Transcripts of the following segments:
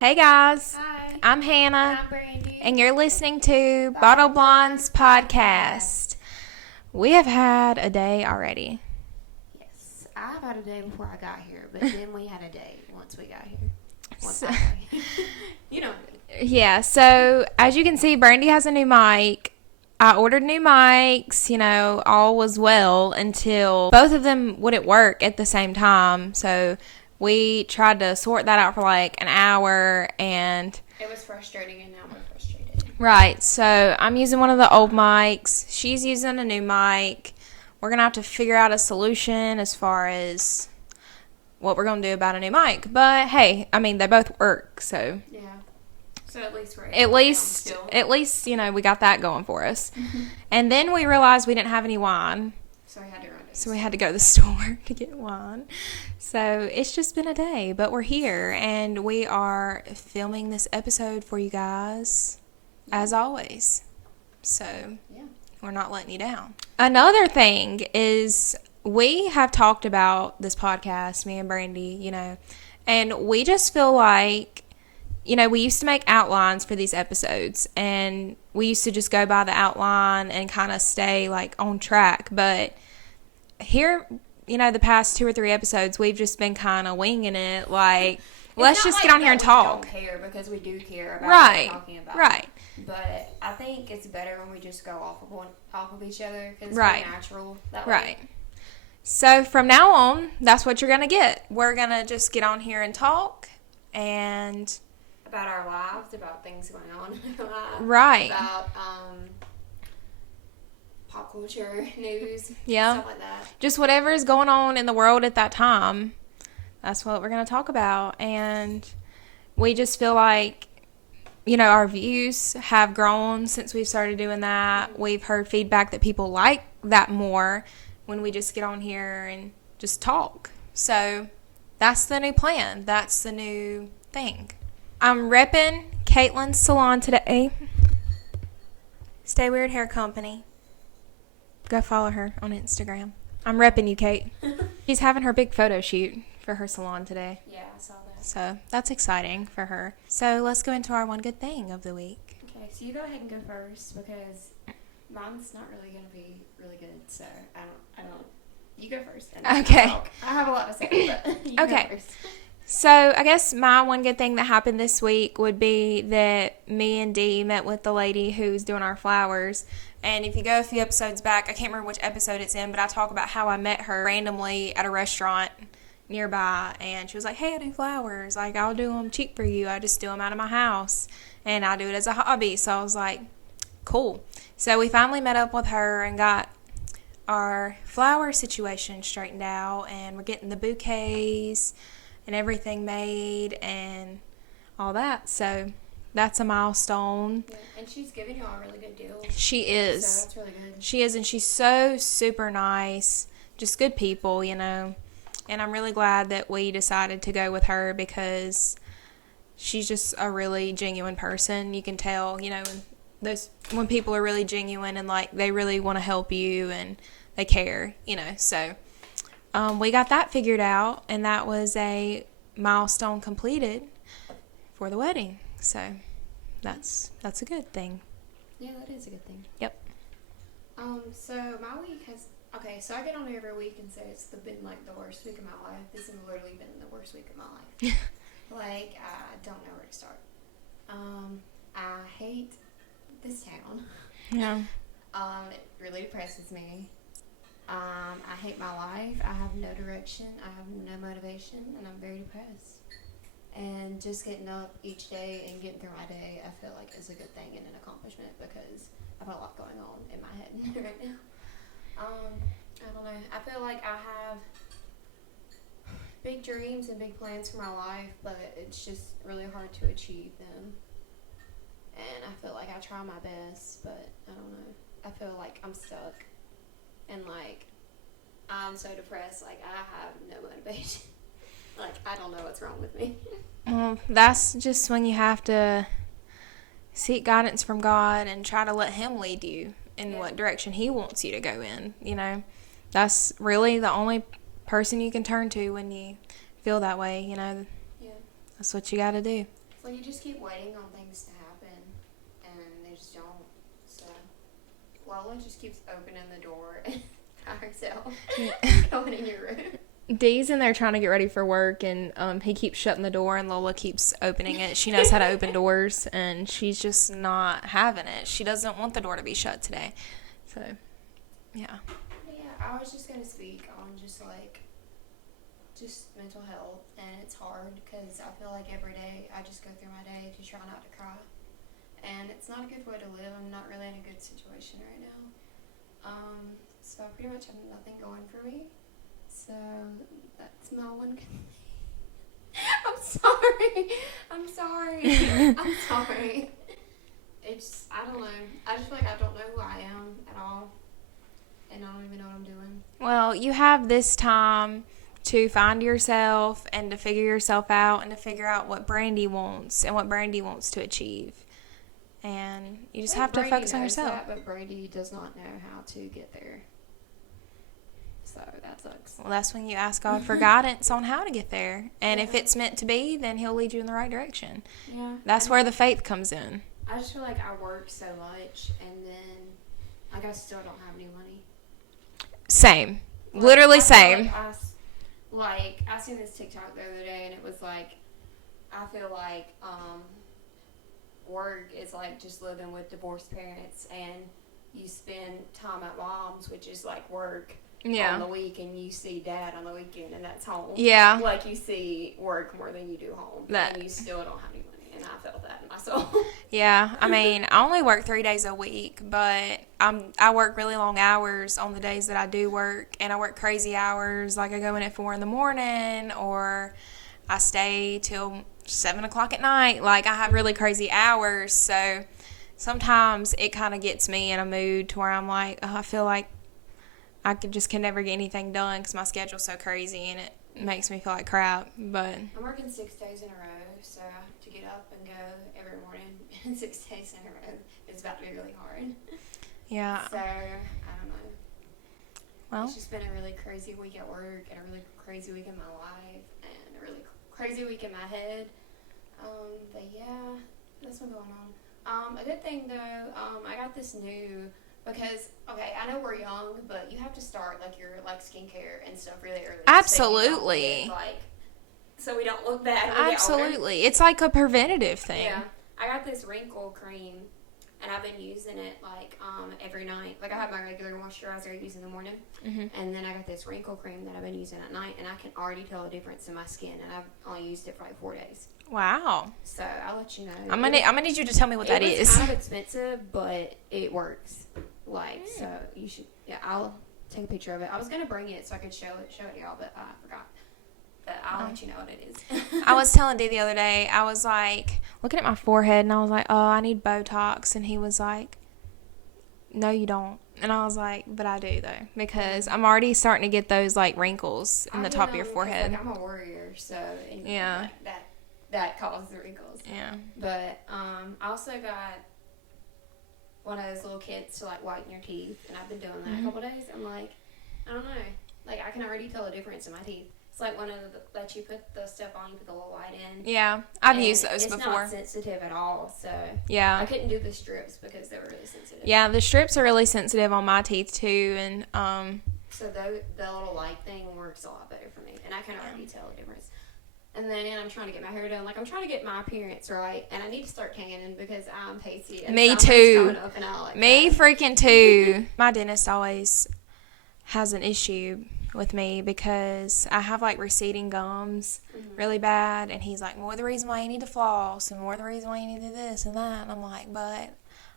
Hey guys, Hi. I'm Hannah, I'm Brandy. and you're listening to Bottle Blondes Podcast. We have had a day already. Yes, I've had a day before I got here, but then we had a day once we got here. So, You know. yeah, so as you can see, Brandy has a new mic. I ordered new mics, all was well until both of them wouldn't work at the same time. So we tried to sort that out for like an hour, and It was frustrating, and now we're frustrated. right, so I'm using one of the old mics. She's using a new mic. We're going to have to figure out a solution as far as what we're going to do about a new mic. But hey, I mean, they both work, so Yeah. So at least we're at least, we got that going for us. And then we realized we didn't have any wine. So we had to run it. So we had to go to the store to get wine. So it's just been a day, but we're here and we are filming this episode for you guys as always. So Yeah. we're not letting you down. Another thing is we have talked about this podcast, me and Brandy, and we just feel like, we used to make outlines for these episodes and we used to just go by the outline and kind of stay like on track. But here, the past 2 or 3 episodes, we've just been kind of winging it. Like, let's just get on here and talk. We don't care because we do care about Right. what we're talking about. Right. But I think it's better when we just go off of each other because it's Right. more natural that way. Right. So from now on, that's what you're going to get. We're going to just get on here and talk and About our lives, about things going on in our lives. Right. About pop culture, news, Yeah. stuff like that. just whatever is going on in the world at that time. That's what we're going to talk about. And we just feel like, our views have grown since we've started doing that. We've heard feedback that people like that more when we just get on here and just talk. So that's the new plan. That's the new thing. I'm repping Caitlin's salon today. Stay Weird Hair Company. Go follow her on Instagram. I'm repping you, Kate. She's having her big photo shoot for her salon today. Yeah, I saw that. So that's exciting for her. So let's go into our one good thing of the week. Okay, so you go ahead and go first because mine's not really going to be really good. So I don't. You go first. And Okay. I have a lot to say, but you Okay. go first. So I guess my one good thing that happened this week would be that me and Dee met with the lady who's doing our flowers. And if you go a few episodes back, I can't remember which episode it's in, but I talk about how I met her randomly at a restaurant nearby. And she was like, hey, I do flowers. Like, I'll do them cheap for you. I just do them out of my house. And I do it as a hobby. So I was like, cool. So we finally met up with her and got our flower situation straightened out. And we're getting the bouquets and everything made and all that. So that's a milestone. Yeah, and she's giving you all a really good deal. She is. So that's really good. She is, and she's so super nice. Just good people, And I'm really glad that we decided to go with her because she's just a really genuine person. You can tell, when people are really genuine and like they really want to help you and they care, So we got that figured out, and that was a milestone completed for the wedding. So that's a good thing. Yeah, that is a good thing. Yep. So my week has. Okay, so I get on here every week and say it's been like the worst week of my life. This has literally been the worst week of my life. Like, I don't know where to start. I hate this town. Yeah. It really depresses me. I hate my life. I have no direction. I have no motivation, and I'm very depressed. And just getting up each day and getting through my day, I feel like is a good thing and an accomplishment because I have a lot going on in my head right now. I don't know. I feel like I have big dreams and big plans for my life, but it's just really hard to achieve them. And I feel like I try my best, but I don't know. I feel like I'm stuck. And like, I'm so depressed, like I have no motivation. Like, I don't know what's wrong with me. Well, that's just when you have to seek guidance from God and try to let Him lead you in what direction He wants you to go in, That's really the only person you can turn to when you feel that way, Yeah. That's what you got to do. It's Well, you just keep waiting on things to happen, and they just don't. So, Lola just keeps opening the door by herself, going in your room. Dee's in there trying to get ready for work, and he keeps shutting the door, and Lola keeps opening it. She knows how to open doors, and she's just not having it. She doesn't want the door to be shut today. So, yeah. Yeah, I was just going to speak on just mental health, and it's hard because I feel like every day I just go through my day to try not to cry, and it's not a good way to live. I'm not really in a good situation right now. So I pretty much have nothing going for me. So that's my one good thing. I'm sorry. I'm sorry. It's, I don't know. I just feel like I don't know who I am at all. And I don't even know what I'm doing. Well, you have this time to find yourself and to figure yourself out and to figure out what Brandy wants and what Brandy wants to achieve. And you just have to focus on yourself. That, but Brandy does not know how to get there. So that sucks. Well, that's when you ask God for guidance on how to get there. And if it's meant to be, then He'll lead you in the right direction. Yeah. That's where the faith comes in. I just feel like I work so much, and then I still don't have any money. Same. Literally same. I seen this TikTok the other day, and it was like, I feel like work is like just living with divorced parents, and you spend time at mom's, which is like work. Yeah. On the week, and you see dad on the weekend, and that's home. Yeah. Like, you see work more than you do home. And you still don't have any money, and I felt that in my soul. Yeah. I mean, I only work 3 days a week, but I work really long hours on the days that I do work, and I work crazy hours. Like, I go in at 4 in the morning, or I stay till 7 o'clock at night. Like, I have really crazy hours, so sometimes it kind of gets me in a mood to where I'm like, oh, I feel like I can never get anything done because my schedule's so crazy, and it makes me feel like crap. But I'm working 6 days in a row, so to get up and go every morning 6 days in a row is about to be really hard. Yeah. So, I don't know. Well, it's just been a really crazy week at work, and a really crazy week in my life, and a really crazy week in my head. But yeah, that's what's going on. A good thing though, I got this new. Because, okay, I know we're young, but you have to start, like, your, like, skincare and stuff really early. Absolutely. So we don't look bad when we get older. Absolutely. It's like a preventative thing. Yeah. I got this Wrinkle Cream, and I've been using it, like, every night. Like, I have my regular moisturizer I use in the morning, and then I got this Wrinkle Cream that I've been using at night, and I can already tell a difference in my skin, and I've only used it for, like, 4 days. Wow. So, I'll let you know. I'm gonna need you to tell me what that is. It's kind of expensive, but it works. Like, so you should, yeah, I'll take a picture of it. I was going to bring it so I could show it to y'all, but I forgot. But I'll let you know what it is. I was telling Dee the other day, I was like, looking at my forehead, and I was like, oh, I need Botox. And he was like, no, you don't. And I was like, but I do, though, because I'm already starting to get those, like, wrinkles in the top of your forehead. Like, I'm a warrior, so yeah, that causes the wrinkles. Yeah. But I also got one of those little kits to, like, whiten your teeth, and I've been doing that a couple days. I'm like, I don't know. Like, I can already tell a difference in my teeth. It's like one of the, that you put the stuff on, you put the little white in. Yeah, I've used those it's before. It's not sensitive at all, so. Yeah. I couldn't do the strips because they were really sensitive. Yeah, the strips are really sensitive on my teeth, too, and, So the little light thing works a lot better for me, and I can already tell a difference. And then I'm trying to get my hair done. Like, I'm trying to get my appearance right. And I need to start tanning because I'm pasty. And me too. Me freaking too. My dentist always has an issue with me because I have, like, receding gums really bad. And he's like, more the reason why you need to floss and more the reason why you need to do this and that. And I'm like, but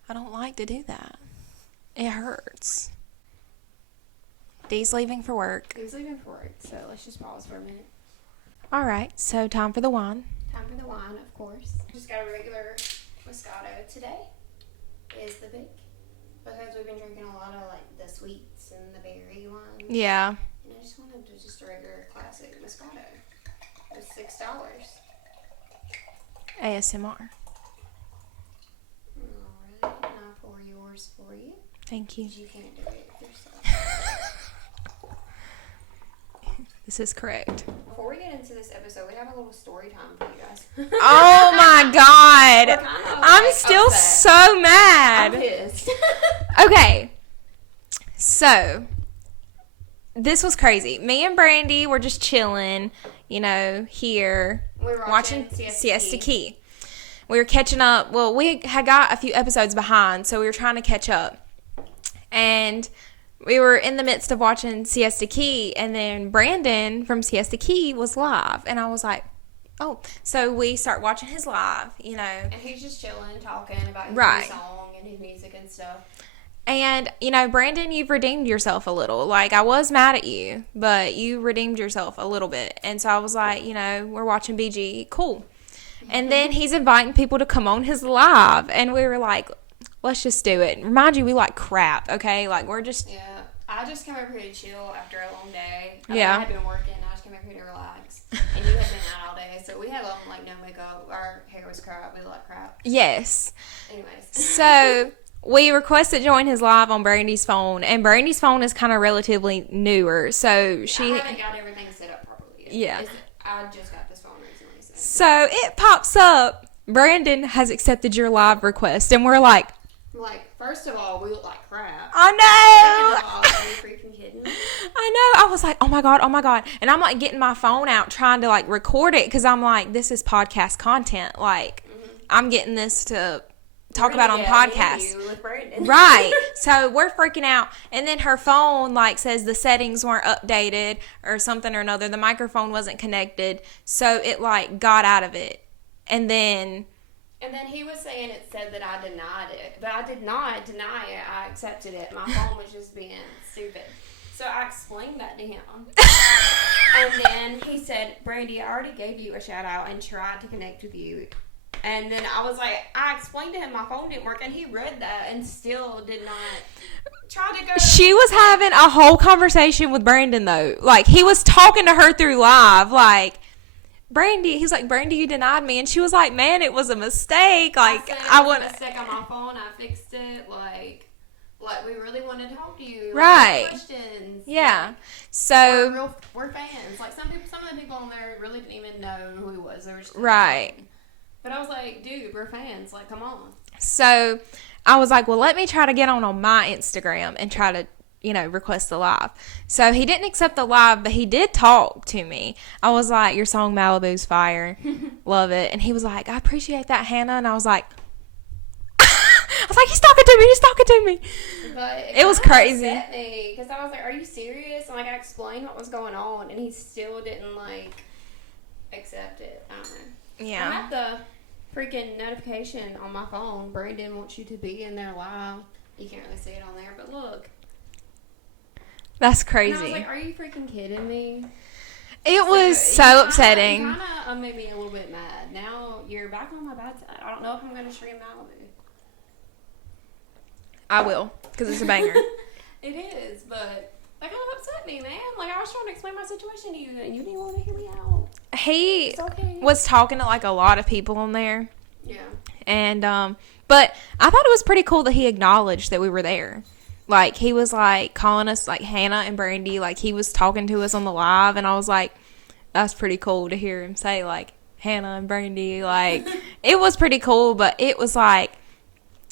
I don't like to do that. It hurts. Dee's leaving for work. So let's just pause for a minute. All right, so time for the wine. Time for the wine, of course. Just got a regular Moscato today. Is the big. Because we've been drinking a lot of, like, the sweets and the berry ones. Yeah. And I just wanted to just a regular classic Moscato. It was $6. ASMR. Alright, and I'll pour yours for you. Thank you. You can't do it yourself. This is correct. Before we get into this episode, we have a little story time for you guys. Oh my God. We're kind of, I'm still upset. so mad. I'm pissed. Okay. So, this was crazy. Me and Brandy were just chilling, here. We were watching Siesta Key. We were catching up. Well, we had got a few episodes behind, so we were trying to catch up. And we were in the midst of watching Siesta Key, and then Brandon from Siesta Key was live. And I was like, oh. So we start watching his live, And he's just chilling, talking about his Right. new song and his music and stuff. And, Brandon, you've redeemed yourself a little. Like, I was mad at you, but you redeemed yourself a little bit. And so I was like, we're watching BG. Cool. And then he's inviting people to come on his live. And we were like, let's just do it. Remind you, we like crap, okay? Like, we're just... Yeah. I just came over here to chill after a long day. Yeah. I had been working. I just came over here to relax. And you had been out all day. So we had on, no makeup. Our hair was crap. We looked like crap. Yes. Anyways. So... we requested join his live on Brandy's phone, and Brandy's phone is kind of relatively newer, so she... I haven't got everything set up properly yet. Yeah. I just got this phone recently. So it pops up, Brandon has accepted your live request, and we're like... first of all, we look like crap. I Second of all, are you freaking kidding me? I know. I was like, oh my God. And I'm getting my phone out trying to record it, because I'm like, this is podcast content. I'm getting this to... talk about on podcasts. Right. So we're freaking out. And then her phone says the settings weren't updated or something or another. The microphone wasn't connected. So it got out of it. And then he was saying it said that I denied it. But I did not deny it. I accepted it. My phone was just being stupid. So I explained that to him. And then he said, Brandy, I already gave you a shout out and tried to connect with you. And then I was like, I explained to him my phone didn't work, and he read that and still did not try to go. She was having a whole conversation with Brandon, though. He was talking to her through live, Brandy, he's like, Brandy, you denied me. And she was like, man, it was a mistake. I said it was a mistake on my phone. I fixed it. We really wanted to talk to you. Right. Questions. Yeah. So. We're fans. Some of the people on there really didn't even know who he was. They were just right. But I was like, dude, we're fans. Come on. So I was like, well, let me try to get on my Instagram and try to, request the live. So he didn't accept the live, but he did talk to me. I was like, your song Malibu's fire. Love it. And he was like, I appreciate that, Hannah. And I was like, he's talking to me. But it was crazy. Because I was like, are you serious? And I explained what was going on, and he still didn't accept it. I don't know. Yeah. I have the freaking notification on my phone. Brandon wants you to be in there live. You can't really see it on there, but look. That's crazy. And I was like, are you freaking kidding me? It was so upsetting. It kind of made me a little bit mad. Now you're back on my bad side. I don't know if I'm going to stream Malibu. I will, because it's a banger. It is, but that kind of upset me, man. I was trying to explain my situation to you, and you didn't want to hear me out. He okay. was talking to a lot of people on there. Yeah. And but I thought it was pretty cool that he acknowledged that we were there. He was calling us Hannah and Brandy. He was talking to us on the live, and I was like, that's pretty cool to hear him say Hannah and Brandy. It was pretty cool, but it was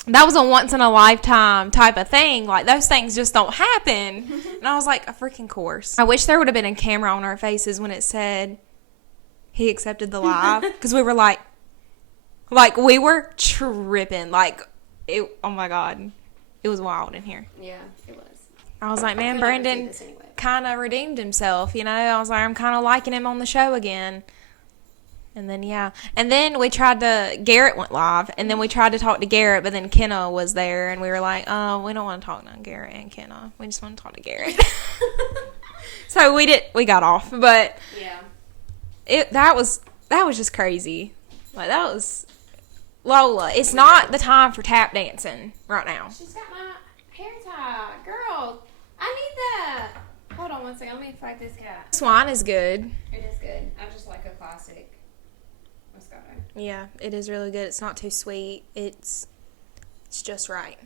that was a once in a lifetime type of thing. Those things just don't happen. And I was like, a freaking course. I wish there would have been a camera on our faces when it said he accepted the live, because we were we were tripping. Oh my God, it was wild in here. Yeah, it was. I was like, man, Brandon kind of redeemed himself, I was like, I'm kind of liking him on the show again. And then, yeah. And then Garrett went live, and then we tried to talk to Garrett, but then Kenna was there, and we were like, oh, we don't want to talk to Garrett and Kenna. We just want to talk to Garrett. So we got off, but yeah. That was just crazy. That was Lola. It's not the time for tap dancing right now. She's got my hair tied. Girl, I need that. Hold on one second. Let me fight this cat. This wine is good. It is good. I just like a classic Moscato. Yeah, it is really good. It's not too sweet. It's just right.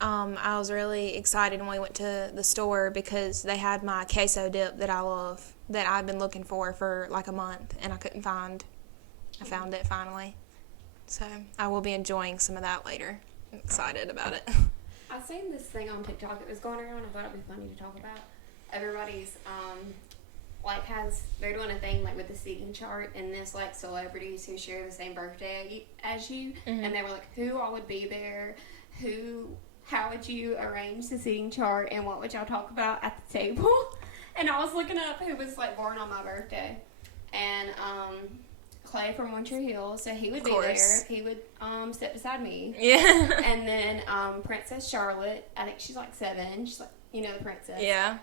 I was really excited when we went to the store because they had my queso dip that I love, that I've been looking for like a month, and I couldn't find. I found it finally. So I will be enjoying some of that later. I'm excited about it. I seen this thing on TikTok that was going around. I thought it'd be funny to talk about. Everybody's they're doing a thing like with the seating chart, and this like celebrities who share the same birthday as you, and they were like, who all would be there, how would you arrange the seating chart, and what would y'all talk about at the table? And I was looking up who was like born on my birthday, and Clay from One Tree Hill, so he would be there. He would sit beside me. Yeah. And then Princess Charlotte, I think she's like 7. She's like, you know, the princess. Yeah.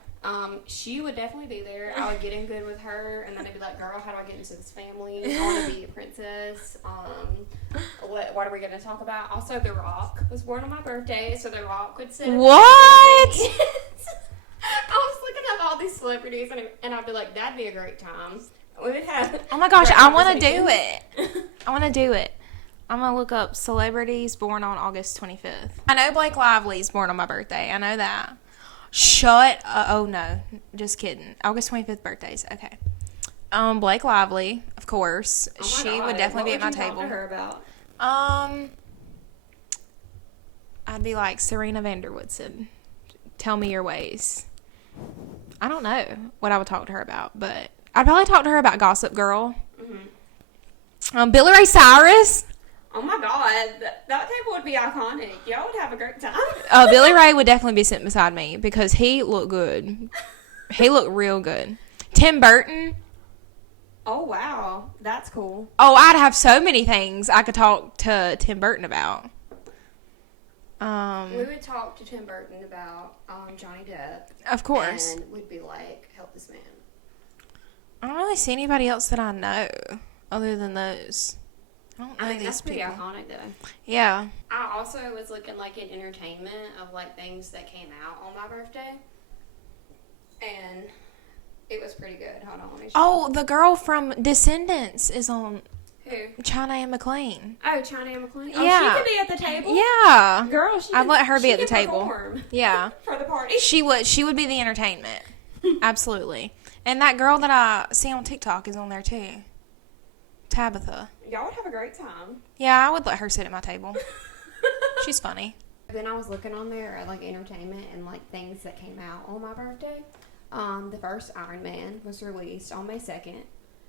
She would definitely be there. I would get in good with her, and then I'd be like, girl, how do I get into this family? I want to be a princess. What are we going to talk about? Also, The Rock was born on my birthday, so The Rock would sit. What? I was looking up all these celebrities, and I'd be like, that'd be a great time. We would have. Oh my gosh, I want to do it. I want to do it. I'm going to look up celebrities born on August 25th. I know Blake Lively's born on my birthday. I know that. Oh no, just kidding. August 25th birthdays. Okay. Blake Lively, of course. Oh she God. would definitely What be at my would you table. talk to her about? I'd be like, Serena Vanderwoodson, tell me your ways. I don't know what I would talk to her about, but I'd probably talk to her about Gossip Girl. Mm-hmm. Billy Ray Cyrus. Oh my God, that table would be iconic. Y'all would have a great time. Billy Ray would definitely be sitting beside me because he looked good. He looked real good. Tim Burton. Oh wow, that's cool. Oh, I'd have so many things I could talk to Tim Burton about. We would talk to Tim Burton about Johnny Depp. Of course. And we'd be like, help this man. I don't really see anybody else that I know other than those. I don't know these that's pretty people. iconic though. Yeah. I also was looking like in entertainment of like things that came out on my birthday, and it was pretty good. Hold on, let me show Oh, the girl from Descendants is on. Who? China Anne McClain. Oh, China Anne McClain. Oh, Yeah. she could be at the table. Yeah. Girl, I'd let her be at the could table. perform Yeah. for the party. She would be the entertainment. Absolutely. And that girl that I see on TikTok is on there too. Tabitha. Y'all would have a great time. Yeah, I would let her sit at my table. She's funny. Then I was looking on there at like entertainment and like things that came out on my birthday. The first Iron Man was released on May 2nd.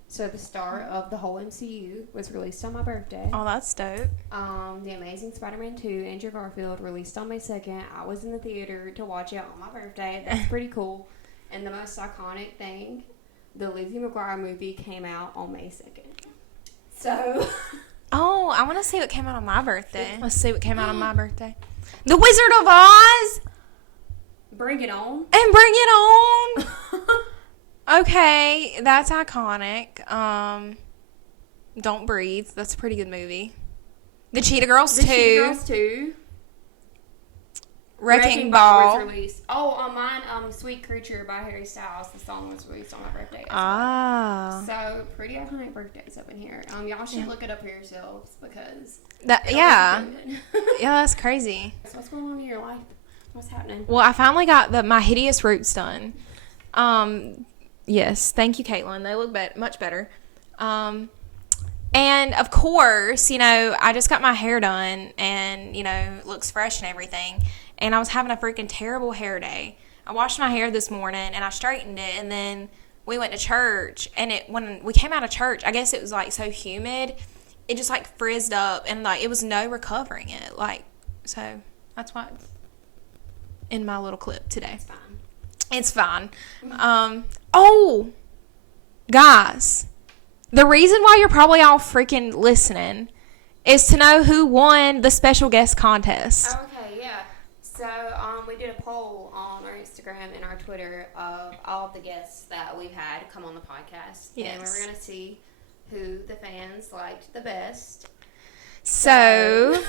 So the start of the whole MCU was released on my birthday. Oh, that's dope. The Amazing Spider-Man 2, Andrew Garfield, released on May 2nd. I was in the theater to watch it on my birthday. That's pretty cool. And the most iconic thing, the Lizzie McGuire movie came out on May 2nd. So... Oh, I want to see what came out on my birthday. Let's see what came out on my birthday. The Wizard of Oz! Bring it on. And bring it on! Okay, that's iconic. Don't Breathe. That's a pretty good movie. The Cheetah Girls 2. The Cheetah Girls 2. Wrecking Ball. was released. Oh, on mine, Sweet Creature by Harry Styles. The song was released on my birthday as Ah. well. So, pretty iconic birthdays up in here. Y'all should look it up for yourselves because... Yeah, that's crazy. So what's going on in your life? What's happening? Well, I finally got my hideous roots done. Yes, thank you, Caitlin. They look much better. And of course, I just got my hair done and, it looks fresh and everything. And I was having a freaking terrible hair day. I washed my hair this morning and I straightened it, and then we went to church, and when we came out of church, I guess it was like so humid, it just like frizzed up, and like it was no recovering it. So that's why it's in my little clip today. It's fine. Oh, guys, the reason why you're probably all freaking listening is to know who won the special guest contest. Okay, yeah. So, we did a poll on our Instagram and our Twitter of all of the guests that we've had come on the podcast. Yes. And we're going to see who the fans liked the best. So,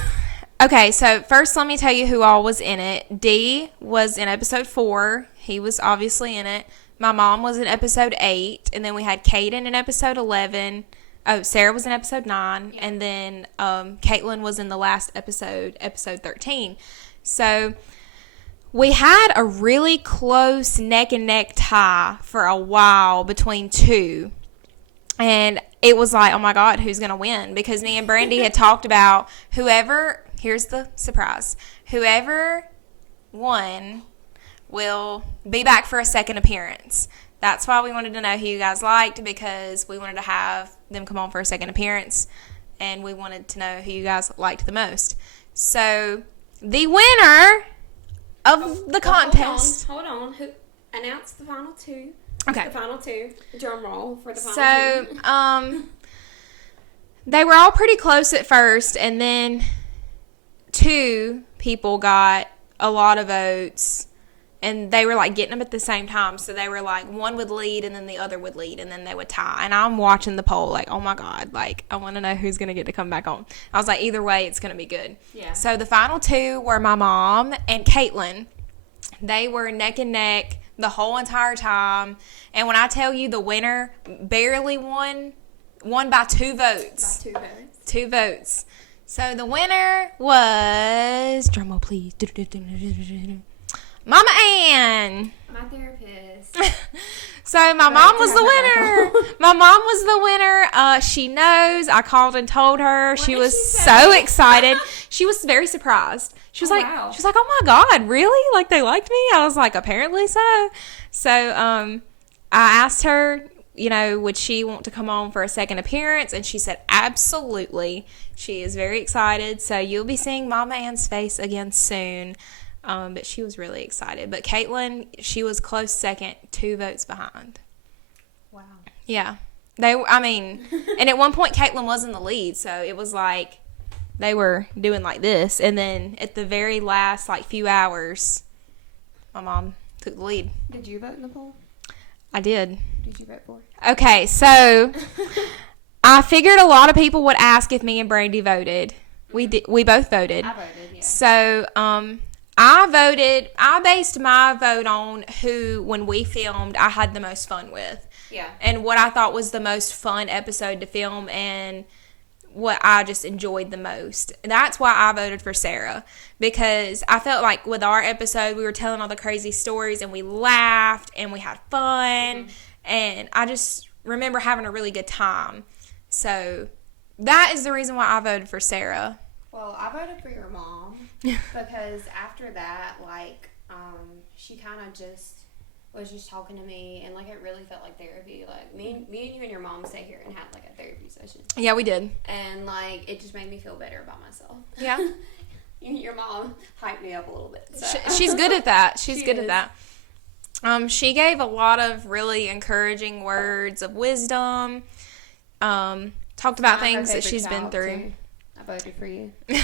okay, so first let me tell you who all was in it. D was in episode 4. He was obviously in it. My mom was in episode 8. And then we had Kaden in episode 11. Oh, Sarah was in episode 9. Yeah. And then Caitlin was in the last episode 13. So we had a really close neck and neck tie for a while between two. And it was like, oh my God, who's going to win? Because me and Brandy had talked about here's the surprise, whoever won will be back for a second appearance. That's why we wanted to know who you guys liked, because we wanted to have them come on for a second appearance, and we wanted to know who you guys liked the most. So the winner of the contest. Hold on. Who announced the final two? Okay. The final two. Drum roll for the final two. So, they were all pretty close at first, and then two people got a lot of votes, and they were like getting them at the same time. So they were like, one would lead, and then the other would lead, and then they would tie. And I'm watching the poll like, oh my God, like I want to know who's going to get to come back on. I was like, either way, it's going to be good. Yeah. So the final two were my mom and Caitlin. They were neck and neck the whole entire time. And when I tell you the winner barely won by 2 votes. By 2 votes. 2 votes. So the winner was, drumroll please, Mama Ann. My therapist. So my mom was the winner. My mom was the winner. She knows. I called and told her. What she did was she so say? Excited. She was very surprised. She was like, wow. oh my God, really? Like they liked me? I was like, apparently so. So I asked her, would she want to come on for a second appearance? And she said, absolutely. She is very excited. So you'll be seeing Mama Ann's face again soon. But she was really excited. But Caitlin, she was close second, 2 votes behind. Wow. Yeah. And at one point Caitlin was in the lead, so it was like they were doing like this. And then at the very last, few hours, my mom took the lead. Did you vote in the poll? I did. Did you vote for? Okay, so I figured a lot of people would ask if me and Brandy voted. We did. We both voted. I voted, yeah. So, I based my vote on who, when we filmed, I had the most fun with. Yeah. And what I thought was the most fun episode to film and what I just enjoyed the most. That's why I voted for Sarah. Because I felt like with our episode, we were telling all the crazy stories and we laughed and we had fun. Mm-hmm. And I just remember having a really good time. So that is the reason why I voted for Sarah. Well, I voted for your mom because after that, she kind of just was just talking to me, and it really felt like therapy. Me and you and your mom sat here and had a therapy session. Yeah, we did. And it just made me feel better about myself. Yeah. Your mom hyped me up a little bit. So. She's good at that. She's good is. at that. She gave a lot of really encouraging words of wisdom. Talked about things that she's been through. Too. I voted for you. You're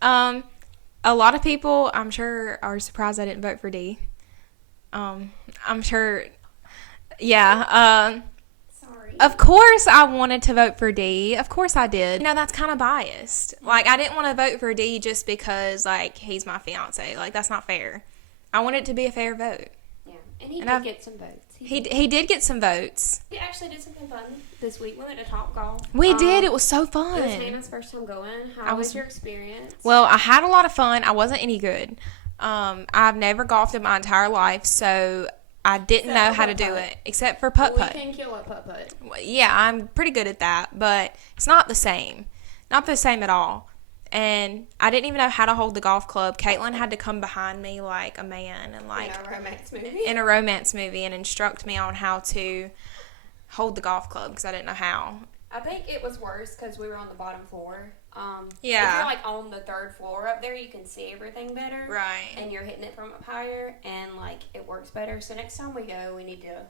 welcome. A lot of people, I'm sure, are surprised I didn't vote for Dee. I'm sure, yeah. Sorry. Of course I wanted to vote for Dee. Of course I did. That's kind of biased. I didn't want to vote for Dee just because, he's my fiance. That's not fair. I want it to be a fair vote. Yeah, and he did get some votes. He did get some votes. We actually did something fun this week. We went to Topgolf. We did. It was so fun. It was Hannah's first time going. How was your experience? Well, I had a lot of fun. I wasn't any good. I've never golfed in my entire life, so I didn't know how to do it, except for putt-putt. We can kill at putt-putt. Yeah, I'm pretty good at that, but it's not the same. Not the same at all. And I didn't even know how to hold the golf club. Caitlin had to come behind me like a man and in a romance movie. In a romance movie and instruct me on how to hold the golf club because I didn't know how. I think it was worse because we were on the bottom floor. Yeah. If you're on the 3rd floor up there, you can see everything better. Right. And you're hitting it from up higher, and it works better. So next time we go, we need to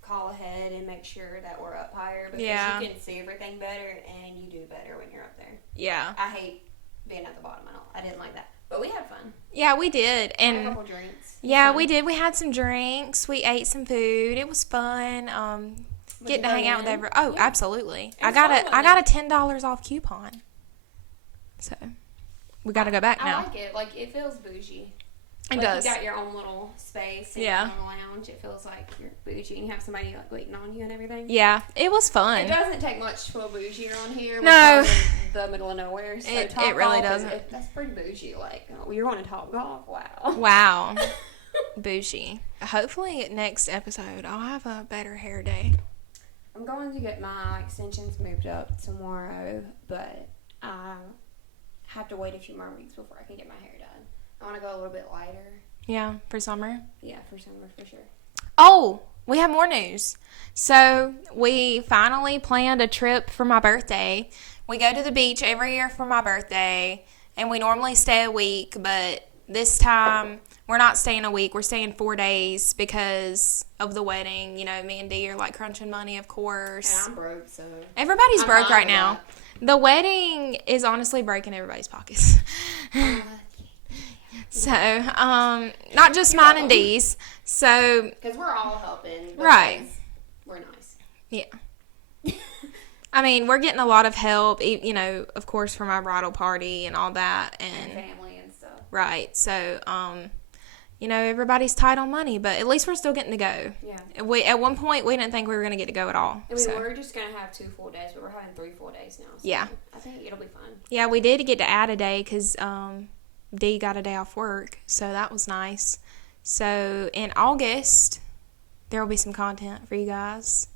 call ahead and make sure that we're up higher because you can see everything better and you do better when you're up there. Yeah. I hate being at the bottom at all. I didn't like that. But we had fun. Yeah, we did. And we had a couple drinks. Yeah, we did. We had some drinks. We ate some food. It was fun. Getting to hang out with everyone. Oh, yeah. Absolutely. I got a $10 off coupon. So we got to go back now. I like it. It feels bougie. It like does. You got your own little space. And Yeah. Your own lounge. It feels like you're bougie and you have somebody like waiting on you and everything. Yeah, it was fun. It doesn't take much to feel bougie around here. No. We're in the middle of nowhere. So It really doesn't. That's pretty bougie. Like, oh, you're going to Top Golf. Wow. Wow. Bougie. Hopefully next episode I'll have a better hair day. I'm going to get my extensions moved up tomorrow, but I have to wait a few more weeks before I can get my hair done. I want to go a little bit lighter. Yeah, for summer. Yeah, for summer, for sure. Oh, we have more news. So we finally planned a trip for my birthday. We go to the beach every year for my birthday, and we normally stay a week, but this time we're not staying a week. We're staying 4 days because of the wedding. You know, me and Dee are like crunching money, of course. And I'm broke, so. Everybody's I'm broke fine right with now. The wedding is honestly breaking everybody's pockets. So, not just mine and Dee's. So, because we're all helping. Right. We're nice. Yeah. I mean, we're getting a lot of help, you know, of course, for my bridal party and all that. And family and stuff. Right. So, you know, everybody's tight on money, but at least we're still getting to go. Yeah. At one point, we didn't think we were going to get to go at all. I mean, we're just going to have 2 full days, but we're having 3 full days now. So Yeah. I think it'll be fun. Yeah, we did get to add a day because Dee got a day off work, so that was nice. So in August, there will be some content for you guys.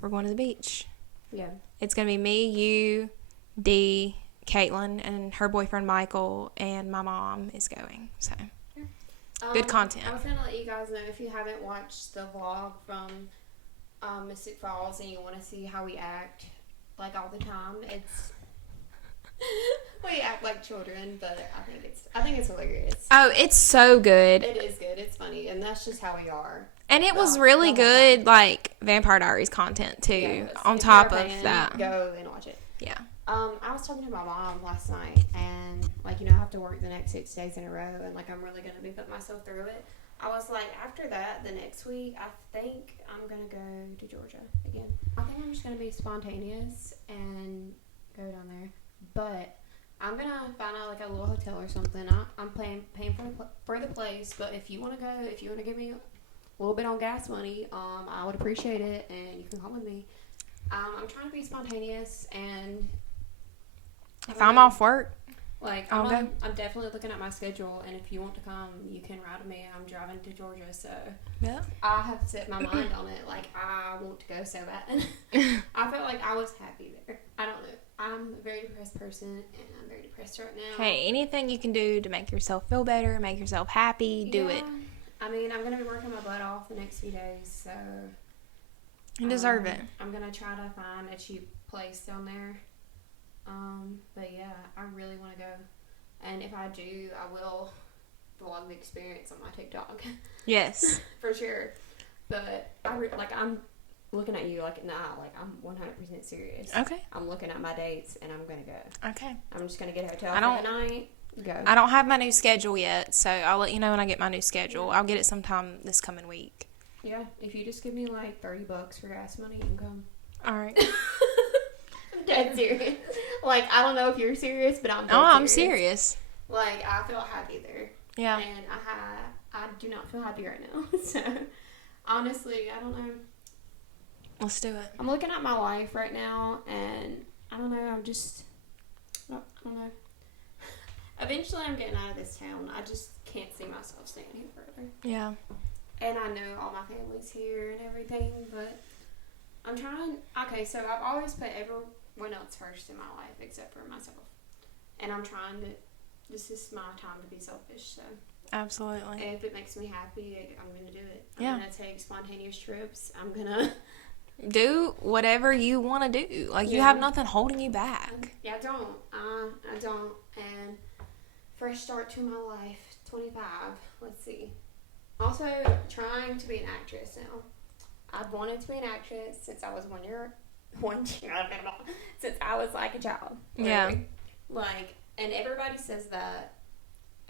We're going to the beach. Yeah. It's going to be me, you, Dee, Caitlin, and her boyfriend Michael, and my mom is going. So good content. I was going to let you guys know, if you haven't watched the vlog from Mystic Falls and you want to see how we act like all the time, it's we act like children, but I think it's hilarious. Oh, it's so good. It is good. It's funny, and that's just how we are. And it was really good, like Vampire Diaries content too. Yes. On If top you're a of fan, that, go and watch it. Yeah. I was talking to my mom last night, and like, you know, I have to work the next 6 days in a row, and like, I'm really gonna be putting myself through it. I was like, after that, the next week, I think I'm gonna go to Georgia again. I think I'm just gonna be spontaneous and go down there, but I'm gonna find out like a little hotel or something. I'm paying for the place, but if you wanna go, if you wanna give me a little bit on gas money, I would appreciate it, and you can come with me. I'm trying to be spontaneous, and if I'm off work, like, I'll go. I'm definitely looking at my schedule, and if you want to come, you can ride with me. I'm driving to Georgia, so yeah. I have set my mind on it. Like, I want to go so bad. I felt like I was happy there. I don't know. I'm a very depressed person, and I'm very depressed right now. Hey, anything you can do to make yourself feel better, make yourself happy, do it. I mean, I'm going to be working my butt off the next few days, so You deserve it. I'm going to try to find a cheap place down there. But yeah, I really want to go. And if I do, I will vlog the experience on my TikTok. Yes. For sure. But I'm looking at you like, nah, like, I'm 100% serious. Okay. I'm looking at my dates, and I'm going to go. Okay. I'm just going to get a hotel for the night. Go. I don't have my new schedule yet, so I'll let you know when I get my new schedule. I'll get it sometime this coming week. Yeah, if you just give me like $30 for gas money, you can come. All right. I'm dead serious. Like, I don't know if you're serious, but I'm dead I'm serious. Like, I feel happy there. Yeah. And I do not feel happy right now. So, honestly, I don't know. Let's do it. I'm looking at my life right now, and I don't know. I don't know. Eventually, I'm getting out of this town. I just can't see myself staying here forever. Yeah. And I know all my family's here and everything, but I'm trying. Okay, so I've always put everyone else first in my life except for myself. And I'm trying to. This is my time to be selfish, so. Absolutely. If it makes me happy, I'm going to do it. Yeah. I'm going to take spontaneous trips. I'm going to. Do whatever you want to do. Like, you have nothing holding you back. Yeah, I don't. I don't. And fresh start to my life, 25. Let's see. Also, trying to be an actress now. I've wanted to be an actress since I was since I was like a child. Yeah. Like, and everybody says that.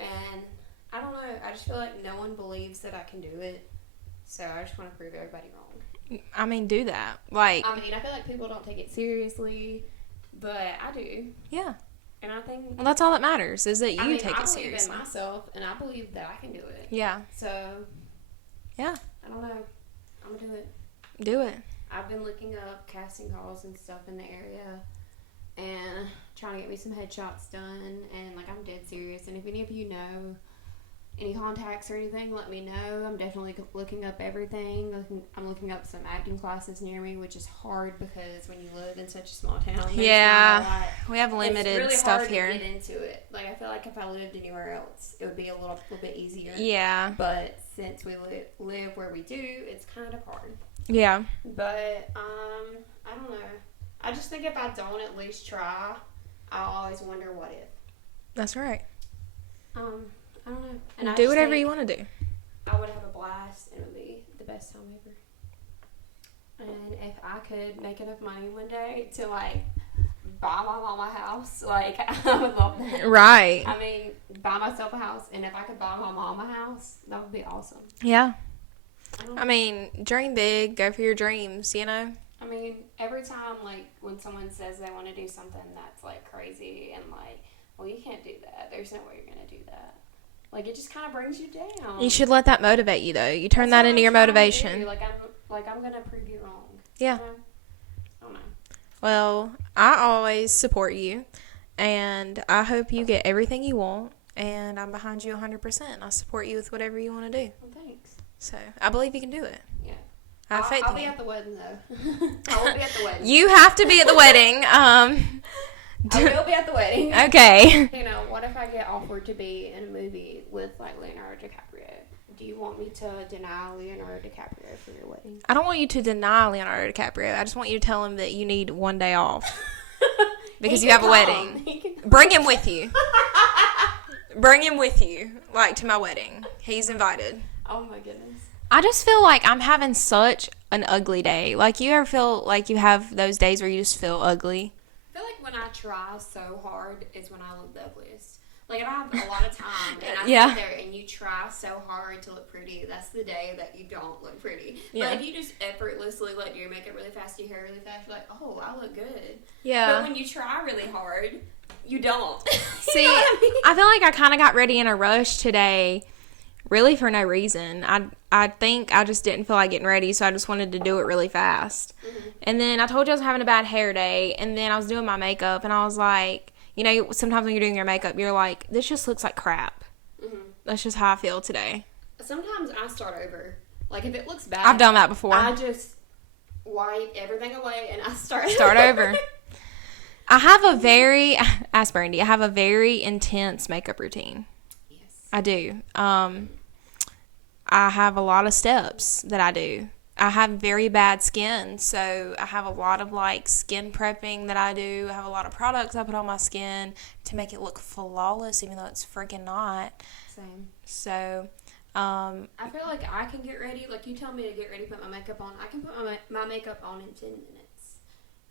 And I don't know. I just feel like no one believes that I can do it. So I just want to prove everybody wrong. I mean, do that. Like, I mean, I feel like people don't take it seriously, but I do. yeah. And I think... Well, that's all that matters, is that you take it I believe seriously. in myself, and I believe that I can do it. Yeah. So... Yeah. I don't know. I'm going to do it. Do it. I've been looking up casting calls and stuff in the area and trying to get me some headshots done. And, like, I'm dead serious. And if any of you know any contacts or anything, let me know. I'm definitely looking up everything. I'm looking up some acting classes near me, which is hard because when you live in such a small town, there's not a lot. We have limited it's really stuff hard here. To get into it. Like, I feel like if I lived anywhere else, it would be a little bit easier. Yeah. But since we live where we do, it's kind of hard. Yeah. But, I don't know. I just think if I don't at least try, I'll always wonder what if. That's right. I don't know. And do whatever you want to do. I would have a blast, and it would be the best time ever. And if I could make enough money one day to, like, buy my mom a house, like, I would love that. Right. I mean, buy myself a house, and if I could buy my mom a house, that would be awesome. Yeah. I mean, dream big, go for your dreams, you know? I mean, every time, like, when someone says they want to do something that's, like, crazy and, like, well, you can't do that. There's no way you're going to do that. Like, it just kind of brings you down. You should let that motivate you, though. You turn that into your motivation. Like, I'm going to prove you wrong. Yeah. You know? I don't know. Well, I always support you, and I hope you get everything you want, and I'm behind you 100%. I support you with whatever you want to do. Well, thanks. So, I believe you can do it. Yeah. I have faith I'll in be you. at the wedding, though. I won't be at the wedding. You have to be at the wedding. I will be at the wedding. Okay. You know, what if I get offered to be in a movie with, like, Leonardo DiCaprio? Do you want me to deny Leonardo DiCaprio for your wedding? I don't want you to deny Leonardo DiCaprio. I just want you to tell him that you need one day off. Because you have a wedding. Bring him with you. Bring him with you, like, to my wedding. He's invited. Oh, my goodness. I just feel like I'm having such an ugly day. Like, you ever feel like you have those days where you just feel ugly? I feel like when I try so hard is when I look the ugliest. Like, if I have a lot of time and I sit there and you try so hard to look pretty, that's the day that you don't look pretty. Yeah. But if you just effortlessly let your makeup really fast, your hair really fast, you're like, oh, I look good. Yeah. But when you try really hard, you don't. See, You know what I mean? I feel like I kind of got ready in a rush today, really for no reason. I think I just didn't feel like getting ready, so I just wanted to do it really fast. Mm-hmm. And then I told you I was having a bad hair day, and then I was doing my makeup, and I was like, you know, sometimes when you're doing your makeup, you're like, this just looks like crap. Mm-hmm. That's just how I feel today. Sometimes I start over. Like, if it looks bad, I've done that before. I just wipe everything away, and I start over. I have a very, ask Brandy, I have a very intense makeup routine. Yes. I do. I have a lot of steps that I do. I have very bad skin, so I have a lot of, like, skin prepping that I do. I have a lot of products I put on my skin to make it look flawless, even though it's freaking not. Same. So, I feel like I can get ready. Like, you tell me to get ready, put my makeup on. I can put my makeup on in 10 minutes.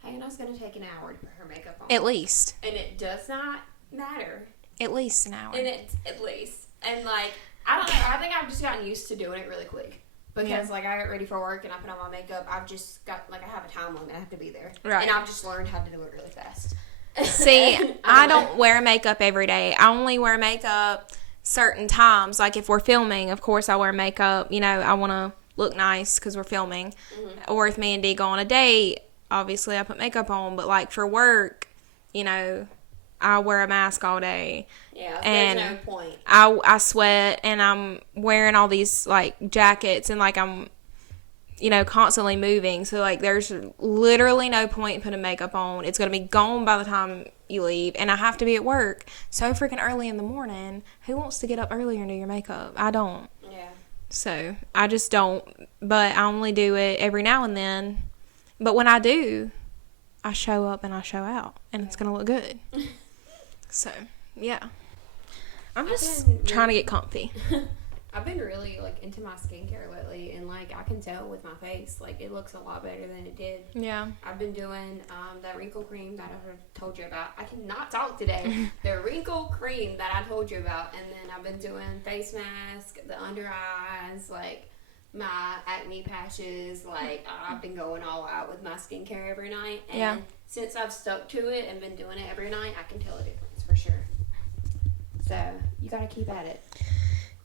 Hannah's going to take an hour to put her makeup on. At least. And it does not matter. At least an hour. And it's at least. And, like, I don't know. I think I've just gotten used to doing it really quick. Because, like, I get ready for work and I put on my makeup. I've just got, like, I have a time limit. I have to be there. Right. And I've just learned how to do it really fast. See, I don't wear makeup every day. I only wear makeup certain times. Like, if we're filming, of course I wear makeup. You know, I want to look nice because we're filming. Mm-hmm. Or if me and Dee go on a date, obviously I put makeup on. But, like, for work, you know, I wear a mask all day. Yeah, and there's no point. I sweat, and I'm wearing all these, like, jackets, and, like, I'm, you know, constantly moving. So, like, there's literally no point in putting makeup on. It's going to be gone by the time you leave, and I have to be at work so freaking early in the morning. Who wants to get up earlier and do your makeup? I don't. Yeah. So, I just don't, but I only do it every now and then. But when I do, I show up and I show out, and it's going to look good. So, yeah. I'm just trying to get comfy. I've been really, like, into my skincare lately, and, like, I can tell with my face, like, it looks a lot better than it did. Yeah. I've been doing that Wrinkle Cream that I told you about. I cannot talk today. The Wrinkle Cream that I told you about, and then I've been doing face mask, the under eyes, like, my acne patches. Like, I've been going all out with my skincare every night, and since I've stuck to it and been doing it every night, I can tell a difference for sure. So, you gotta keep at it.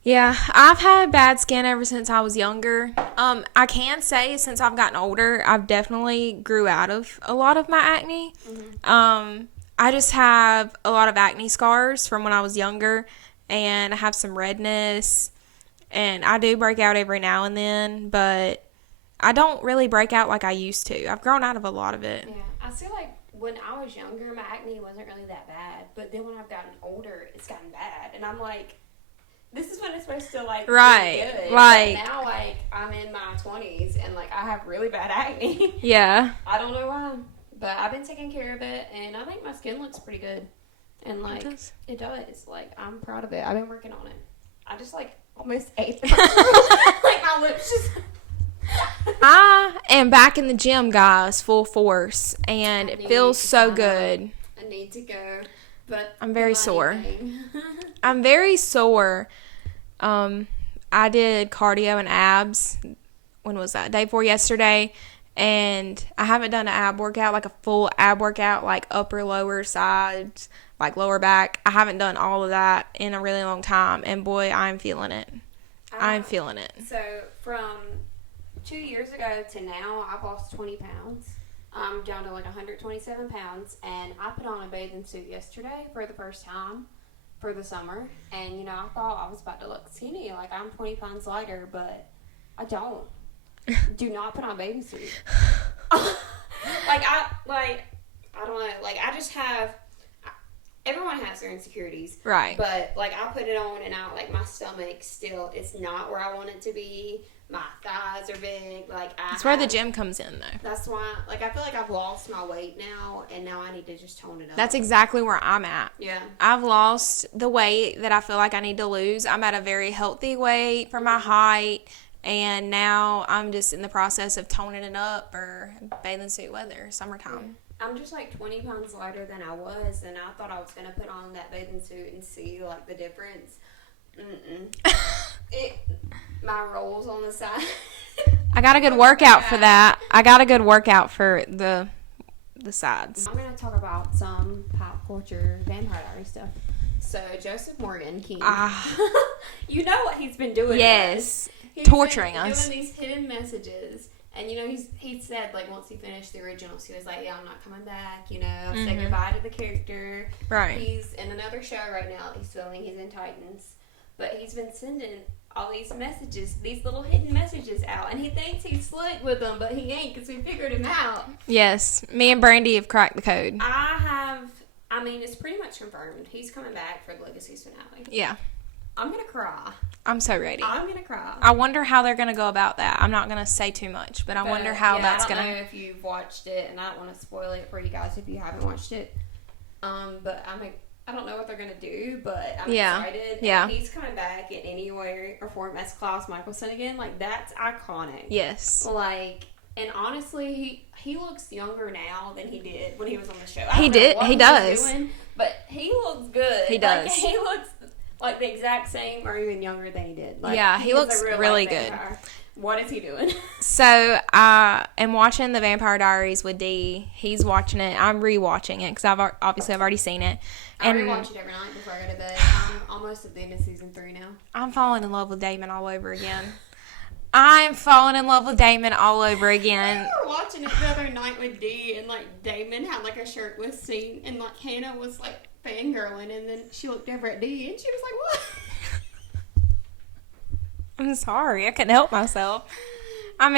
Yeah, I've had bad skin ever since I was younger. I can say since I've gotten older, I've definitely grew out of a lot of my acne. Mm-hmm. I just have a lot of acne scars from when I was younger, and I have some redness, and I do break out every now and then, but I don't really break out like I used to. I've grown out of a lot of it. Yeah, I feel like when I was younger, my acne wasn't really that bad, but then when I've gotten older, it's gotten bad, and I'm like, this is when it's supposed to, like, Right, be good. like, but now, like, I'm in my 20s, and, like, I have really bad acne. Yeah. I don't know why, but I've been taking care of it, and I think my skin looks pretty good. And, like, it does. Like, I'm proud of it. I've been working on it. I just, like, almost ate it. Like, my lips just... I am back in the gym, guys, full force, and it feels so good. I need to go, but I'm very sore. I'm very sore. I did cardio and abs. When was that? Day before yesterday. And I haven't done an ab workout, like a full ab workout, like upper, lower, sides, like lower back. I haven't done all of that in a really long time. And boy, I'm feeling it. I'm feeling it. So from 2 years ago to now, I've lost 20 pounds. I'm down to like 127 pounds. And I put on a bathing suit yesterday for the first time for the summer. And, you know, I thought I was about to look skinny. Like, I'm 20 pounds lighter, but I don't. Do not put on a bathing suit. I don't know. Like, I just have... Everyone has their insecurities. Right. But, like, I put it on and I, my stomach still, it's not where I want it to be. My thighs are big. Like, That's where the gym comes in, though. That's why, like, I feel like I've lost my weight now, and now I need to just tone it up. That's exactly where I'm at. Yeah. I've lost the weight that I feel like I need to lose. I'm at a very healthy weight for my height, and now I'm just in the process of toning it up for bathing suit weather, summertime. I'm just, like, 20 pounds lighter than I was, and I thought I was going to put on that bathing suit and see, like, the difference. My rolls on the side. I got a good workout for that. I got a good workout for the sides. I'm going to talk about some pop culture Vampire Diaries stuff. So, Joseph Morgan King. You know what he's been doing. Yes. He's torturing been us. Doing these hidden messages. And, you know, he said, like, once he finished the originals, he was like, yeah, I'm not coming back, you know, I've said goodbye to the character. Right. He's in another show right now that he's filming. He's in Titans. But he's been sending all these messages, these little hidden messages out. And he thinks he's slick with them, but he ain't because we figured him out. Yes. Me and Brandy have cracked the code. It's pretty much confirmed. He's coming back for the Legacy's finale. Yeah. I'm going to cry. I'm so ready. I'm going to cry. I wonder how they're going to go about that. I'm not going to say too much, but I wonder how that's going to... I don't know if you've watched it, and I don't want to spoil it for you guys if you haven't watched it. But I don't know what they're going to do, but I'm excited. Yeah. And he's coming back in any way or form as Klaus Michelson again. Like, that's iconic. Yes. Like, and honestly, he looks younger now than he did when he was on the show. He does. But he looks good. He does. Like, he looks like the exact same or even younger than he did. Like, yeah, he looks really good. What is he doing? So, I am watching The Vampire Diaries with Dee. He's watching it. I'm rewatching it because I've already seen it. I rewatch it every night before I go to bed. I'm almost at the end of season 3 now. I'm falling in love with Damon all over again. I'm falling in love with Damon all over again. We were watching it the other night with Dee, and, like, Damon had, like, a shirtless scene, and, like, Hannah was, like, fangirling, and then she looked over at Dee, and she was like, what? I'm sorry. I couldn't help myself. And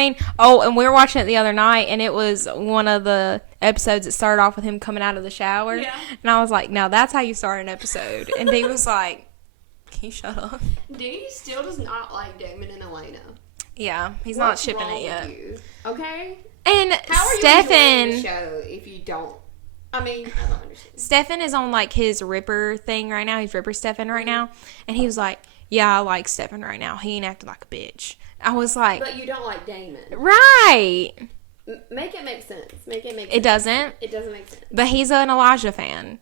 we were watching it the other night, and it was one of the episodes that started off with him coming out of the shower. Yeah. And I was like, now that's how you start an episode. And Dee was like, can you shut up? Dee still does not like Damon and Elena. Yeah, he's What's not shipping wrong it yet. with you? Okay? And How are you enjoying the show if you don't? I don't understand. Stefan is on, like, his Ripper thing right now. He's Ripper Stefan right now. And he was like, yeah, I like Stefan right now. He ain't acting like a bitch. I was like... But you don't like Damon. Right. Make it make sense. It doesn't. It doesn't make sense. But he's an Elijah fan.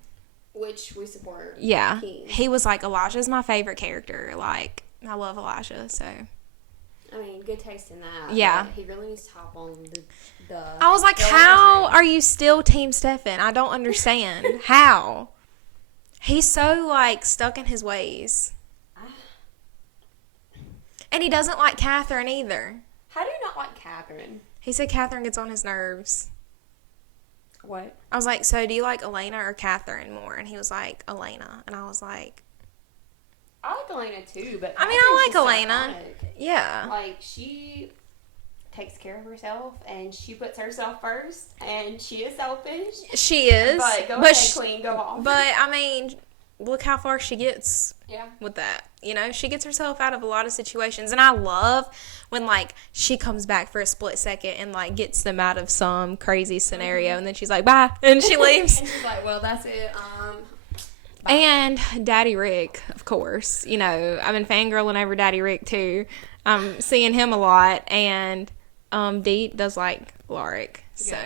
Which we support. Yeah. King. He was like, Elijah's my favorite character. Like, I love Elijah, so... good taste in that. Yeah. He really needs to hop on the I was like, how are you still Team Stefan? I don't understand. How? He's so, like, stuck in his ways. And he doesn't like Catherine either. How do you not like Catherine? He said Catherine gets on his nerves. What? I was like, so do you like Elena or Catherine more? And he was like, Elena. And I was like... I like Elena too, but... I mean, I like Elena. Iconic. Yeah. Like, she takes care of herself, and she puts herself first, and she is selfish. She is. But go ahead, Queen, go off. But, I mean, look how far she gets yeah. with that. You know, she gets herself out of a lot of situations. And I love when, like, she comes back for a split second and, like, gets them out of some crazy scenario. And then she's like, bye. And she leaves. And she's like, well, that's it. Bye. And Daddy Rick, of course. You know, I've been fangirling over Daddy Rick, too. I'm seeing him a lot. And Dee does like Alaric. So,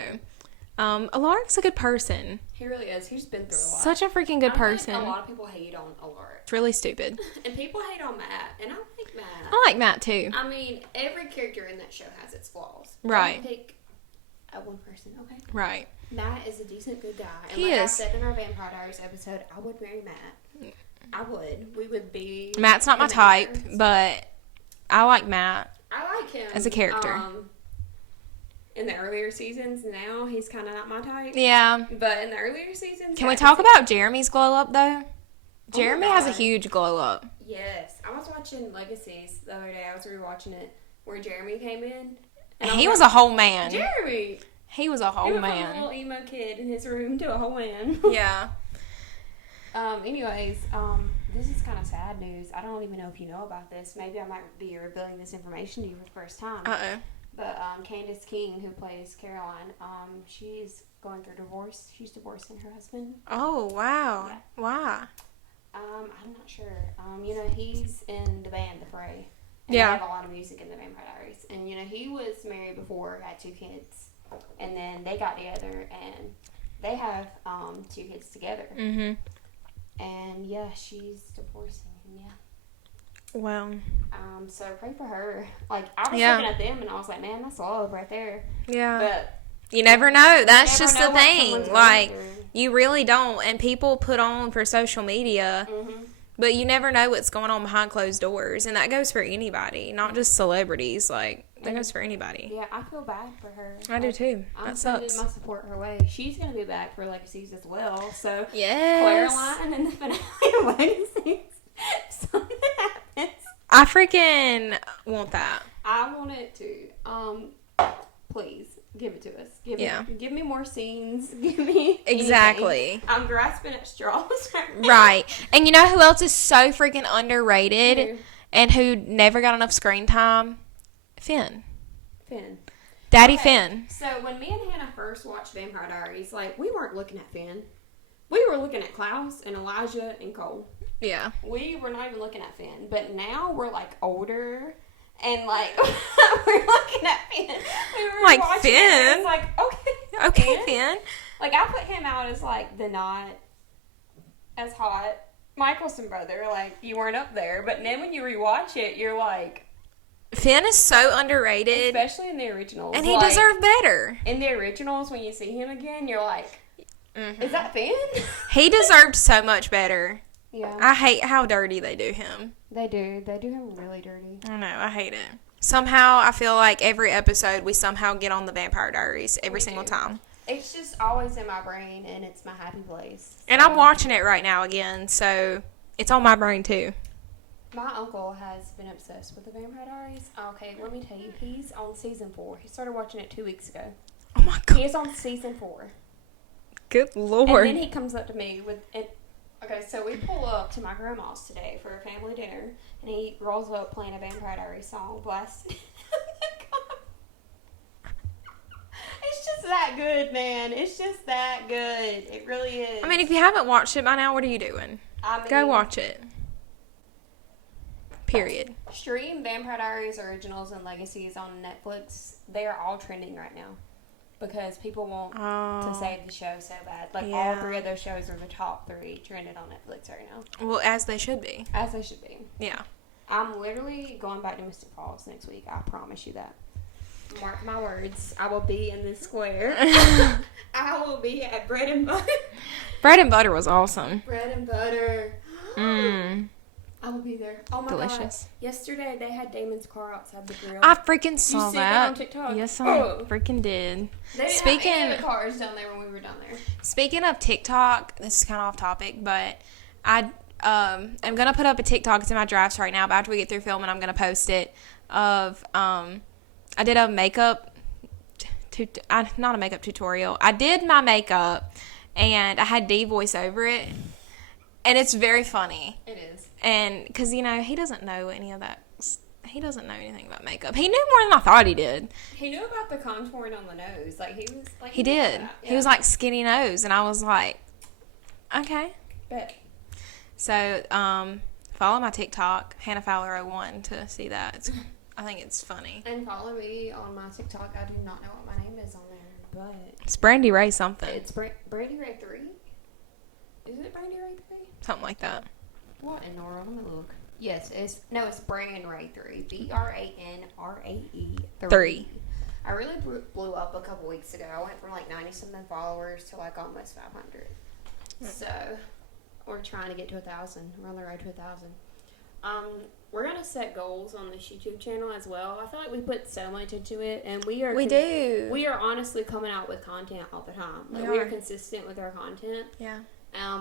Alaric's a good person. He really is. He's been through a lot. Such a freaking good person. A lot of people hate on Alaric. It's really stupid. And people hate on Matt. And I like Matt. I like Matt, too. I mean, every character in that show has its flaws. Right. Don't pick one person, okay? Right. Matt is a decent, good guy. And He like is. I said in our Vampire Diaries episode, I would marry Matt. I would. We would be... Matt's not my type, but I like Matt. I like him. As a character. In the earlier seasons, now he's kind of not my type. Yeah. But in the earlier seasons... Can we talk about Jeremy's glow up, though? Jeremy has a God. huge glow up. Yes. I was watching Legacies the other day. I was rewatching it where Jeremy came in. And he was a whole man. Jeremy! He was a whole He went man. from a little emo kid in his room to a whole man. Yeah. Anyways, this is kind of sad news. I don't even know if you know about this. Maybe I might be revealing this information to you for the first time. Uh-oh. But Candace King, who plays Caroline, she's going through divorce. She's divorcing her husband. Oh, wow. Yeah. Why? I'm not sure. You know, he's in the band, The Fray. And Yeah. They have a lot of music in the Vampire Diaries. And, you know, he was married before, had 2 kids. And then they got together, and they have 2 kids together. Mm-hmm. And, yeah, she's divorcing him, yeah. Well. So pray for her. Like, I was Yeah. looking at them, and I was like, man, that's love right there. Yeah. But you never know. That's never just know the what thing. someone's Like, going through. you really don't. And people put on for social media, but you never know what's going on behind closed doors. And that goes for anybody, not just celebrities. Like, that goes for anybody. Yeah, I feel bad for her. I do too. I'm That sending sucks. my support her way. She's going to be back for Legacies as well. So, Yes. Caroline in the finale of Legacies, if something happens, I freaking want that. I want it to. Please give it to us. Give me more scenes. Give me Exactly. anything. I'm grasping at straws. Right. And you know who else is so freaking underrated Who? and who never got enough screen time? Finn. Finn. Daddy Okay, Finn. So when me and Hannah first watched Vampire Diaries, like, we weren't looking at Finn. We were looking at Klaus and Elijah and Cole. Yeah. We were not even looking at Finn. But now we're, like, older. And, like, we're looking at Finn. We were Like, watching it, Finn? and it's like, okay. Okay, Finn. Like, I put him out as, like, the not as hot Michelson brother. Like, you weren't up there. But then when you rewatch it, you're like... Finn is so underrated. Especially in the originals. And he like, deserved better. in the originals, when you see him again, you're like, is that Finn? He deserved so much better. Yeah. I hate how dirty they do him. They do. They do him really dirty. I know. I hate it. Somehow, I feel like every episode, we somehow get on the Vampire Diaries every single time. It's just always in my brain, and it's my happy place. And I'm watching it right now again, so it's on my brain, too. My uncle has been obsessed with the Vampire Diaries. Okay, let me tell you, he's on season 4. He started watching it 2 weeks ago. Oh, my God. He is on season 4. Good Lord. And then he comes up to me with it. Okay, so we pull up to my grandma's today for a family dinner, and he rolls up playing a Vampire Diaries song, blasting. It's just that good, man. It's just that good. It really is. I mean, if you haven't watched it by now, what are you doing? Go watch it. Period. Stream Vampire Diaries Originals and Legacies on Netflix. They are all trending right now because people want to save the show so bad. Like, all 3 of those shows are the top 3 trended on Netflix right now. Well, as they should be. As they should be. Yeah. I'm literally going back to Mystic Falls next week. I promise you that. Mark my words. I will be in the square. I will be at Bread and Butter. Bread and Butter was awesome. Bread and Butter. Mmm. I will be there. Oh my Delicious. God. Yesterday they had Damon's car outside the grill. I freaking saw you see that. on TikTok? Yes, I freaking did. They didn't have any of the cars down there when we were down there. Speaking of TikTok, this is kind of off topic, but I'm gonna put up a TikTok. It's in my drafts right now, but after we get through filming, I'm gonna post it. I did a makeup, not a makeup tutorial. I did my makeup, and I had D voice over it, and it's very funny. It is. And because he doesn't know any of that. He doesn't know anything about makeup. He knew more than I thought he did. He knew about the contouring on the nose. Like he was like he did. Yeah. He was like skinny nose, and I was like, okay. Bet. So, follow my TikTok, Hannah Fowler 01, to see that. I think it's funny. And follow me on my TikTok. I do not know what my name is on there, but It's Brandy Ray something. it's Brandy Ray 3. Is it Brandy Ray 3? Something like that. What in the world? Let me look. Yes, it's Brand Ray 3. BRANRAE 3. I really blew up a couple weeks ago. I went from like 90-something followers to like almost 500. So, we're trying to get to 1,000. We're on the road to 1,000. We're going to set goals on this YouTube channel as well. I feel like we put so much into it, and we do. We are honestly coming out with content all the time. Like, we are consistent with our content. Yeah.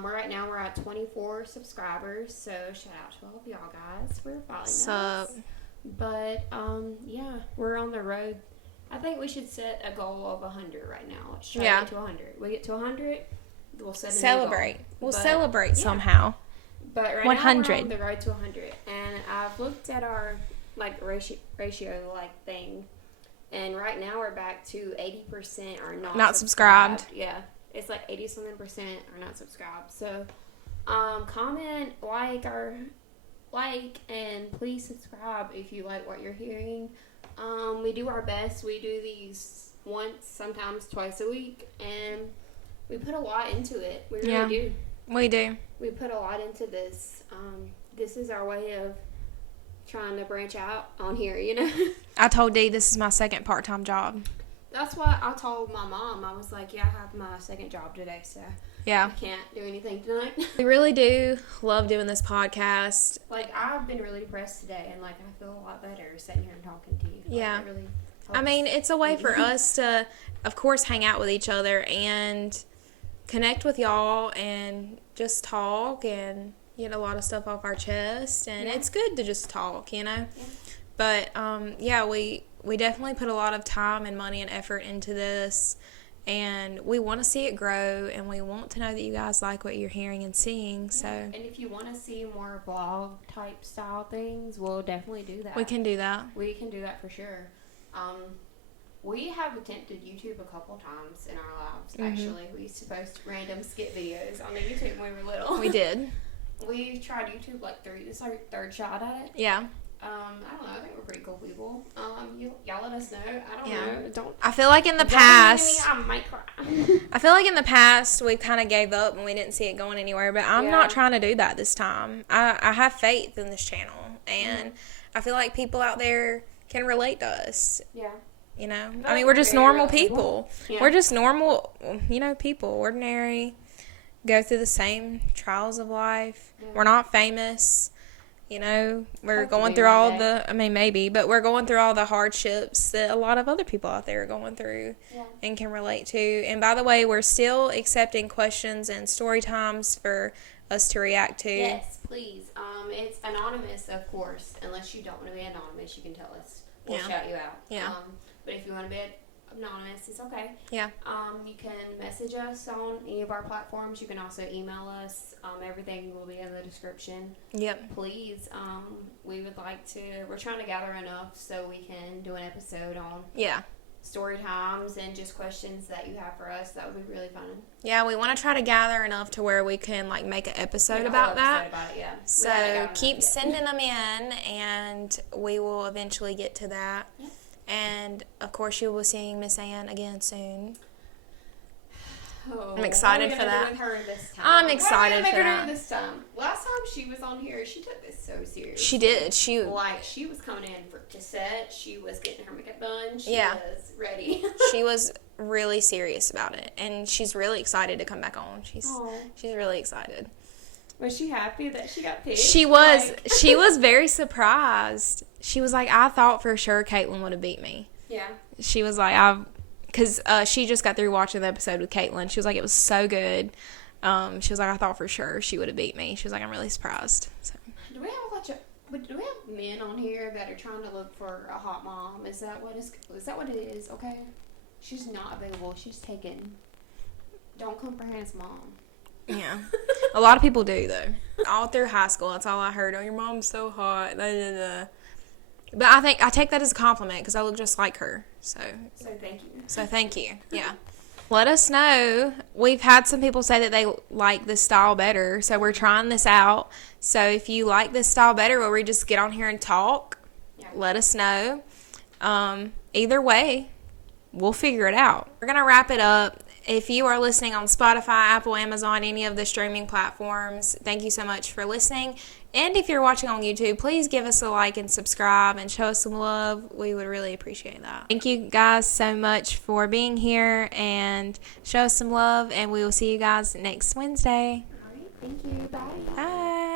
Right now we're at 24 subscribers, so shout out to all of y'all guys for following Sup. us. But yeah, we're on the road. I think we should set a goal of 100 right now. Let's try to get to 100. We get to 100, we'll set a Celebrate. New goal. Celebrate somehow. But right 100. now we're on the road to 100, and I've looked at our like ratio like thing, and right now we're back to 80% are not subscribed. Yeah. It's like 80-something% are not subscribed. So, comment, like, and please subscribe if you like what you're hearing. We do our best. We do these once, sometimes twice a week, and we put a lot into it. We really do. We do. We put a lot into this. This is our way of trying to branch out on here, I told Dee this is my second part-time job. That's why I told my mom. I was like, yeah, I have my second job today, so I can't do anything tonight. We really do love doing this podcast. Like, I've been really depressed today, and, like, I feel a lot better sitting here and talking to you. Like, Yeah. it really I mean, it's a way for us to, of course, hang out with each other and connect with y'all and just talk and get a lot of stuff off our chest. And it's good to just talk, Yeah. But, we definitely put a lot of time and money and effort into this, and we want to see it grow, and we want to know that you guys like what you're hearing and seeing. So, and if you want to see more vlog type style things, we'll definitely do that. we can do that. We can do that for sure. We have attempted YouTube a couple times in our lives. Actually, we used to post random skit videos on the YouTube when we were little. We did. We tried YouTube this is our third shot at it. Yeah. I don't know. I think we're pretty cool people. Y'all let us know. I don't know. I feel like in the past, I might cry. I feel like in the past we kind of gave up and we didn't see it going anywhere. But I'm not trying to do that this time. I have faith in this channel, and I feel like people out there can relate to us. Yeah. I mean, we're just normal people. Yeah. We're just normal, people, ordinary, go through the same trials of life. Yeah. We're not famous. We're going through all but we're going through all the hardships that a lot of other people out there are going through and can relate to. And by the way, we're still accepting questions and story times for us to react to. Yes, please. It's anonymous, of course. Unless you don't want to be anonymous, you can tell us. We'll shout you out. Yeah. But if you want to be anonymous, it's okay. Yeah. You can message us on any of our platforms. You can also email us. Everything will be in the description. Yep. Please, we would like to, we're trying to gather enough so we can do an episode on story times and just questions that you have for us. That would be really fun. Yeah, we want to try to gather enough to where we can make an episode about that. So keep sending them in, and we will eventually get to that. Yeah. And, of course, you will be seeing Miss Ann again soon. Oh, I'm excited what for are we that. gonna do with her this time? I'm excited what are for we gonna that. do this time? Last time she was on here, she took this so serious. She did. She was coming in to set. She was getting her makeup done. She was ready. She was really serious about it, and she's really excited to come back on. She's really excited. Was she happy that she got picked? She was. She was very surprised. She was like, I thought for sure Caitlin would have beat me. Yeah. She was like, because she just got through watching the episode with Caitlin. She was like, it was so good. She was like, I thought for sure she would have beat me. She was like, I'm really surprised. So. Do we have men on here that are trying to look for a hot mom? Is that what it is? Okay. She's not available. She's taken. Don't come for Hannah's mom. Yeah. A lot of people do, though. All through high school, that's all I heard. Oh, your mom's so hot. But I take that as a compliment because I look just like her. So thank you. Yeah. Let us know. We've had some people say that they like this style better, so we're trying this out. So if you like this style better, where we just get on here and talk, let us know. Either way, we'll figure it out. We're going to wrap it up. If you are listening on Spotify, Apple, Amazon, any of the streaming platforms, thank you so much for listening. And if you're watching on YouTube, please give us a like and subscribe and show us some love. We would really appreciate that. Thank you guys so much for being here, and show us some love, and we will see you guys next Wednesday. All right. Thank you. Bye. Bye.